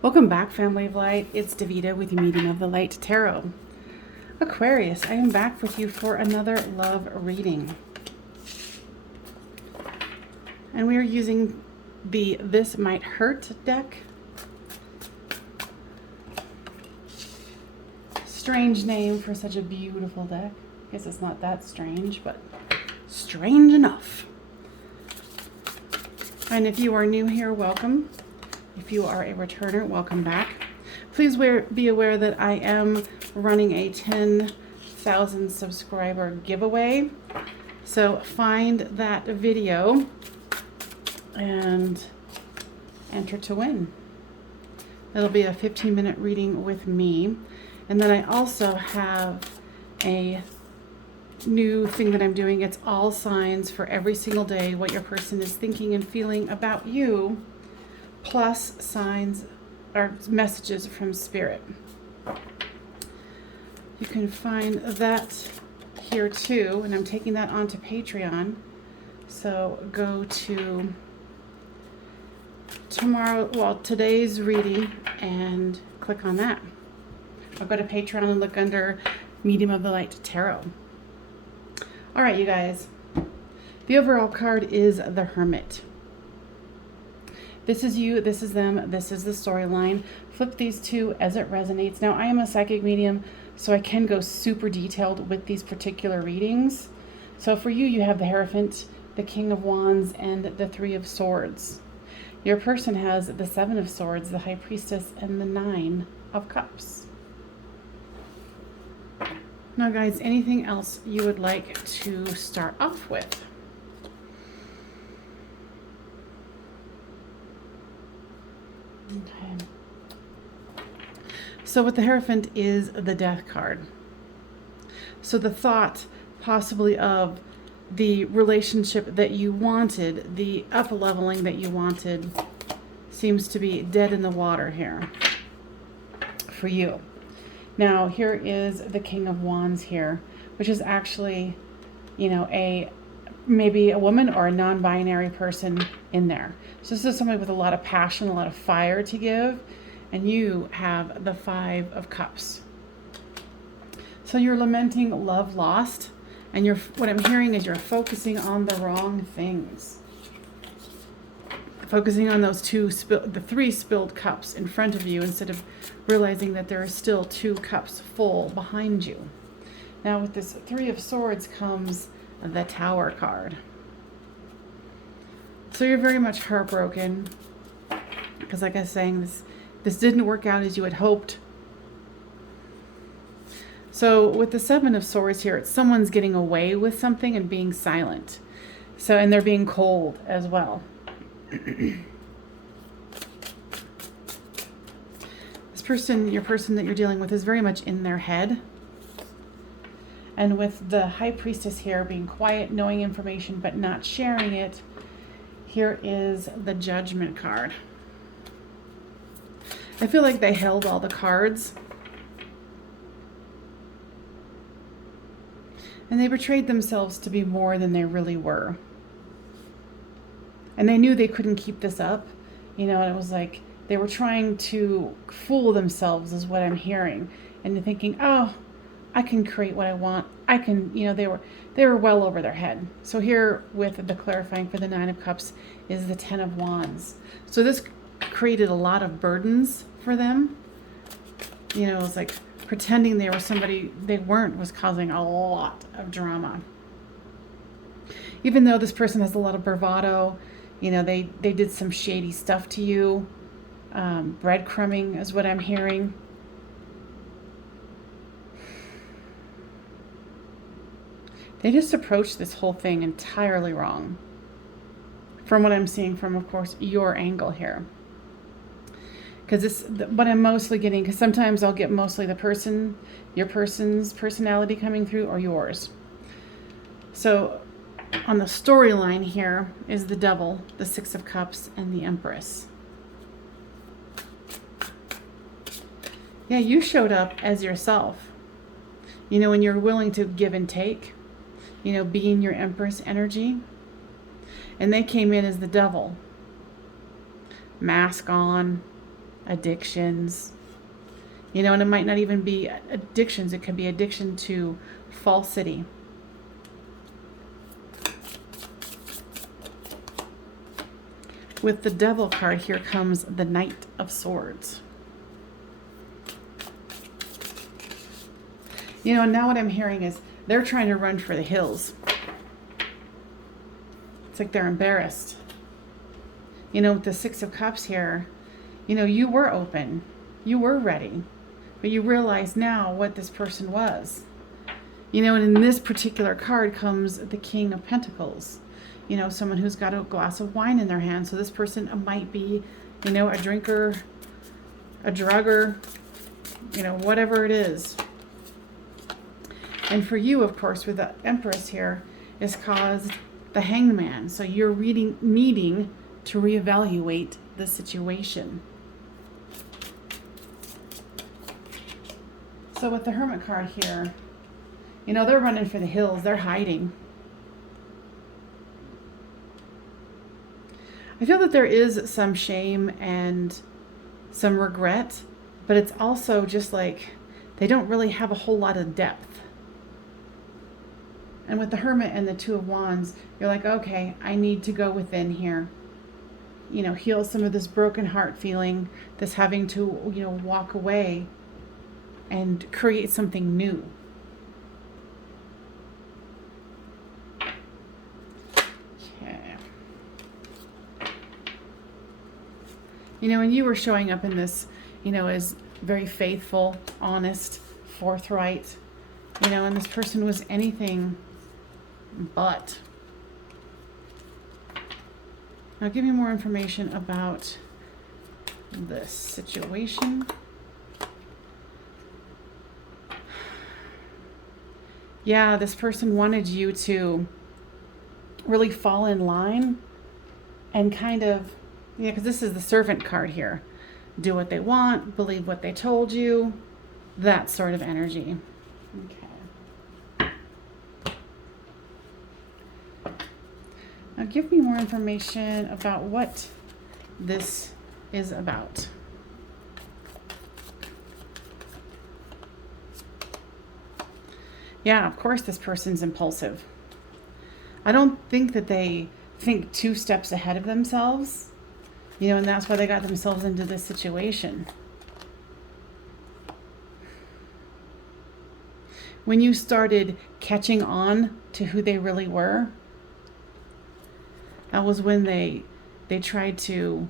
Welcome back, Family of Light. It's Davida with your Medium of the Light Tarot. Aquarius, I am back with you for another love reading. And we are using the This Might Hurt deck. Strange name for such a beautiful deck. I guess it's not that strange, but strange enough. And if you are new here, welcome. If you are a returner, welcome back. Please be aware that I am running a 10,000 subscriber giveaway. So find that video and enter to win. It'll be a 15-minute reading with me. And then I also have a new thing that I'm doing. It's all signs for every single day, what your person is thinking and feeling about you, plus signs or messages from Spirit. You can find that here too, and I'm taking that onto Patreon. So go to today's reading and click on that. I'll go to Patreon and look under Medium of the Light Tarot. All right, you guys. The overall card is the Hermit. This is you, this is them, this is the storyline. Flip these two as it resonates. Now, I am a psychic medium, so I can go super detailed with these particular readings. So for you, you have the Hierophant, the King of Wands, and the Three of Swords. Your person has the Seven of Swords, the High Priestess, and the Nine of Cups. Now, guys, anything else you would like to start off with? Okay. So with the Hierophant is the Death card. So the thought possibly of the relationship that you wanted, the up-leveling that you wanted, seems to be dead in the water here for you. Now here is the King of Wands here, which is actually, you know, maybe a woman or a non-binary person in there. So this is somebody with a lot of passion, a lot of fire to give, and you have the Five of Cups. So you're lamenting love lost, and what I'm hearing is you're focusing on the wrong things. Focusing on those the three spilled cups in front of you instead of realizing that there are still two cups full behind you. Now with this Three of Swords comes the Tower card. So you're very much heartbroken because, like I was saying, this didn't work out as you had hoped. So with the Seven of Swords here, it's someone's getting away with something and being silent. So, and they're being cold as well. This person, your person that you're dealing with, is very much in their head. And with the High Priestess here being quiet, knowing information, but not sharing it, here is the Judgment card. I feel like they held all the cards. And they betrayed themselves to be more than they really were. And they knew they couldn't keep this up. You know, and it was like they were trying to fool themselves is what I'm hearing. And they're thinking, oh, I can create what I want. I can, you know, they were well over their head. So here with the clarifying for the Nine of Cups is the Ten of Wands. So this created a lot of burdens for them. You know, it was like pretending they were somebody they weren't was causing a lot of drama. Even though this person has a lot of bravado, you know, they did some shady stuff to you. Breadcrumbing is what I'm hearing. They just approached this whole thing entirely wrong. From what I'm seeing from, of course, your angle here. Because this, what I'm mostly getting, because sometimes I'll get mostly your person's personality coming through, or yours. So on the storyline here is the Devil, the Six of Cups, and the Empress. Yeah, you showed up as yourself. You know, when you're willing to give and take. You know, being your Empress energy. And they came in as the Devil. Mask on, addictions, you know, and it might not even be addictions. It could be addiction to falsity. With the Devil card, here comes the Knight of Swords. You know, and now what I'm hearing is they're trying to run for the hills. It's like they're embarrassed. You know, with the Six of Cups here, you know, you were open. You were ready. But you realize now what this person was. You know, and in this particular card comes the King of Pentacles. You know, someone who's got a glass of wine in their hand. So this person might be, you know, a drinker, a drugger, you know, whatever it is. And for you, of course, with the Empress here, is caused the Hanged Man. So you're needing to reevaluate the situation. So with the Hermit card here, you know, they're running for the hills. They're hiding. I feel that there is some shame and some regret, but it's also just like they don't really have a whole lot of depth. And with the Hermit and the Two of Wands, you're like, okay, I need to go within here. You know, heal some of this broken heart feeling, this having to, you know, walk away and create something new. You know, and you were showing up in this, you know, as very faithful, honest, forthright, you know, and this person was anything but. Now give me more information about this situation. Yeah, this person wanted you to really fall in line and kind of, yeah, because this is the Servant card here. Do what they want, believe what they told you, that sort of energy. Okay. Now give me more information about what this is about. Yeah, of course this person's impulsive. I don't think that they think 2 steps ahead of themselves. You know, and that's why they got themselves into this situation. When you started catching on to who they really were, that was when they tried to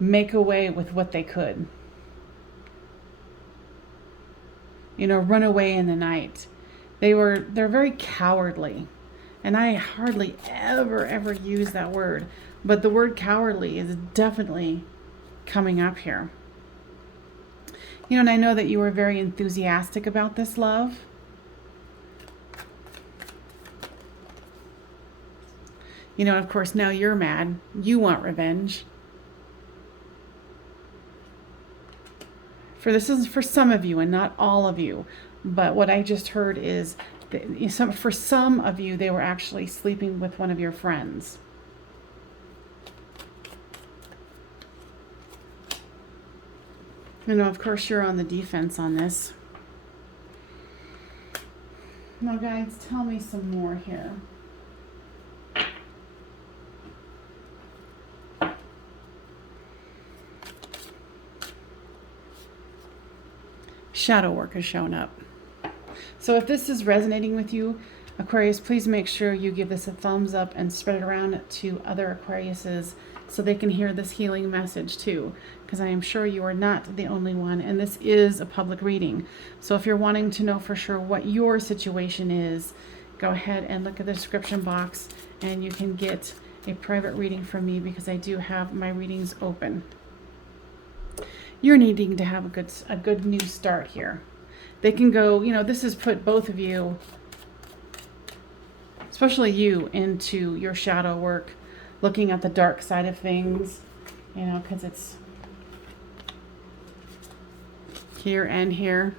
make away with what they could. You know, run away in the night. They're very cowardly. And I hardly ever use that word. But the word cowardly is definitely coming up here. You know, and I know that you were very enthusiastic about this love. You know, of course, now you're mad. You want revenge. This is for some of you and not all of you. But what I just heard is that for some of you, they were actually sleeping with one of your friends. You know, of course, you're on the defense on this. Now, guys, tell me some more here. Shadow work has shown up. So if this is resonating with you, Aquarius, please make sure you give this a thumbs up and spread it around to other Aquariuses so they can hear this healing message too, because I am sure you are not the only one, and this is a public reading. So if you're wanting to know for sure what your situation is, go ahead and look at the description box and you can get a private reading from me, because I do have my readings open. You're needing to have a good new start here. They can go, you know, this has put both of you, especially you, into your shadow work, looking at the dark side of things, you know, because it's here and here.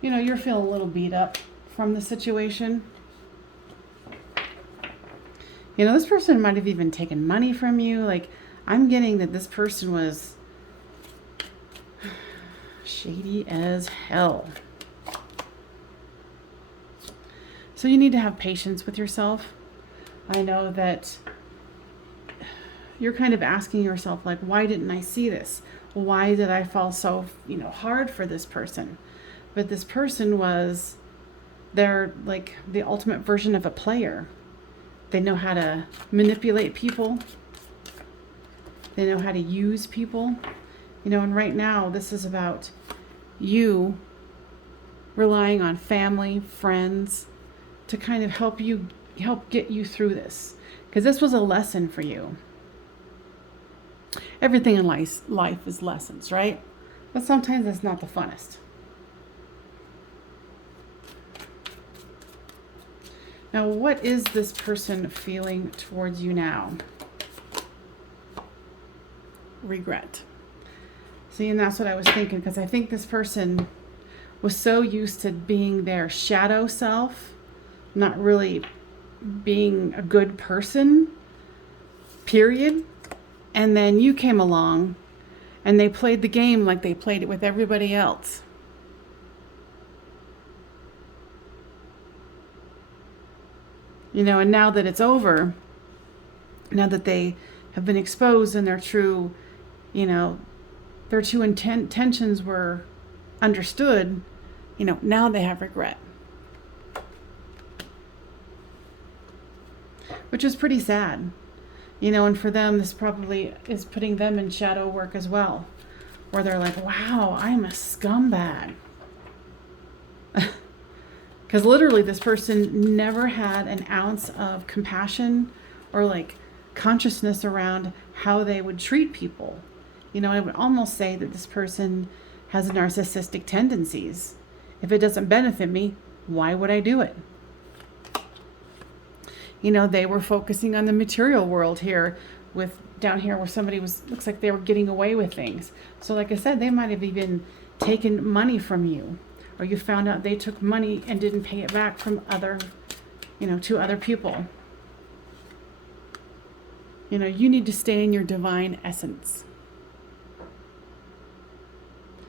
You know, you're feeling a little beat up from the situation. You know, this person might have even taken money from you. Like, I'm getting that this person was shady as hell. So you need to have patience with yourself. I know that you're kind of asking yourself, like, why didn't I see this? Why did I fall so, hard for this person? But this person was, they're like the ultimate version of a player. They know how to manipulate people. They know how to use people. And right now, this is about you relying on family, friends, to kind of help get you through this. Because this was a lesson for you. Everything in life is lessons, right? But sometimes it's not the funnest. Now, what is this person feeling towards you now? Regret. See, and that's what I was thinking, because I think this person was so used to being their shadow self, not really being a good person, period. And then you came along and they played the game like they played it with everybody else. And now that it's over, now that they have been exposed and their true intentions were understood, now they have regret. Which is pretty sad. And for them, this probably is putting them in shadow work as well, where they're like, wow, I'm a scumbag. Because literally this person never had an ounce of compassion or like consciousness around how they would treat people. I would almost say that this person has narcissistic tendencies. If it doesn't benefit me, why would I do it? They were focusing on the material world here, with down here where somebody looks like they were getting away with things. So like I said, they might have even taken money from you, or you found out they took money and didn't pay it back from to other people. You need to stay in your divine essence.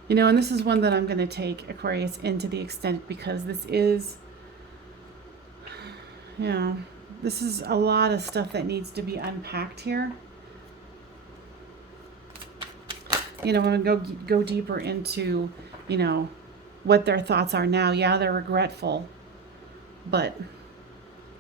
And this is one that I'm going to take, Aquarius, into the extent, because this is, this is a lot of stuff that needs to be unpacked here. I'm going to go deeper into, what their thoughts are now. Yeah, they're regretful, but,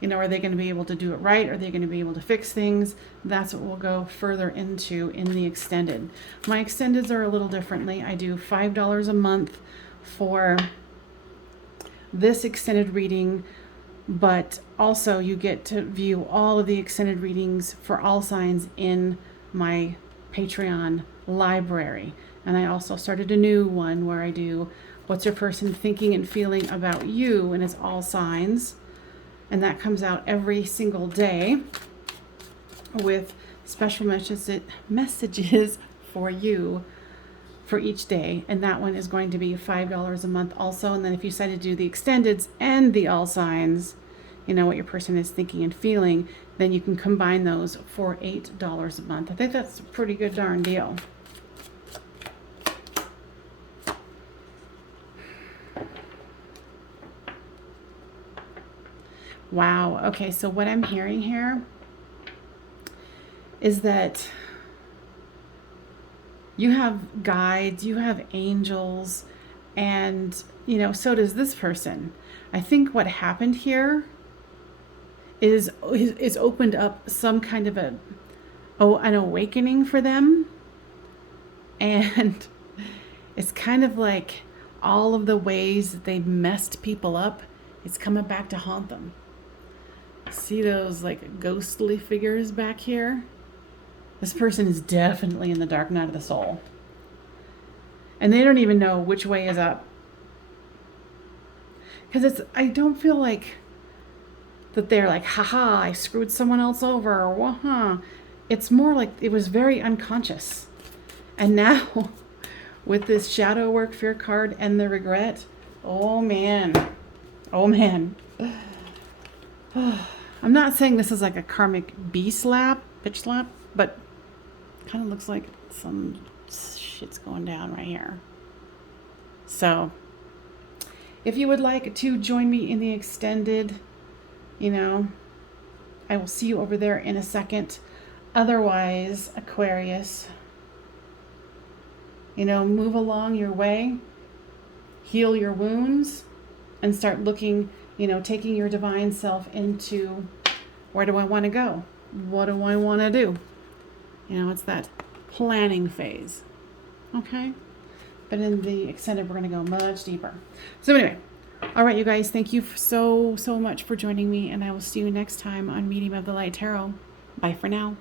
are they going to be able to do it right? Are they going to be able to fix things? That's what we'll go further into in the extended. My extendeds are a little differently. I do $5 a month for this extended reading, but also you get to view all of the extended readings for all signs in my Patreon library. And I also started a new one where I do what's your person thinking and feeling about you, and it's all signs. And that comes out every single day with special messages for you for each day. And that one is going to be $5 a month also. And then if you decide to do the extendeds and the all signs, what your person is thinking and feeling, then you can combine those for $8 a month. I think that's a pretty good darn deal. Wow. Okay, so what I'm hearing here is that you have guides, you have angels, and, so does this person. I think what happened here is opened up some kind of an awakening for them. And it's kind of like all of the ways that they messed people up, it's coming back to haunt them. See those like ghostly figures back here? This person is definitely in the dark night of the soul. And they don't even know which way is up. Because I don't feel like that they're like, haha, I screwed someone else over, or waha. It's more like it was very unconscious. And now, with this shadow work fear card and the regret, oh man. I'm not saying this is like a karmic bitch slap, but Kind of looks like some shit's going down right here. So if you would like to join me in the extended, I will see you over there in a second. Otherwise, Aquarius, move along your way, heal your wounds, and start looking, taking your divine self into, where do I want to go? What do I want to do? It's that planning phase. Okay? But in the extended, we're going to go much deeper. So anyway, all right, you guys, thank you so much for joining me, and I will see you next time on Medium of the Light Tarot. Bye for now.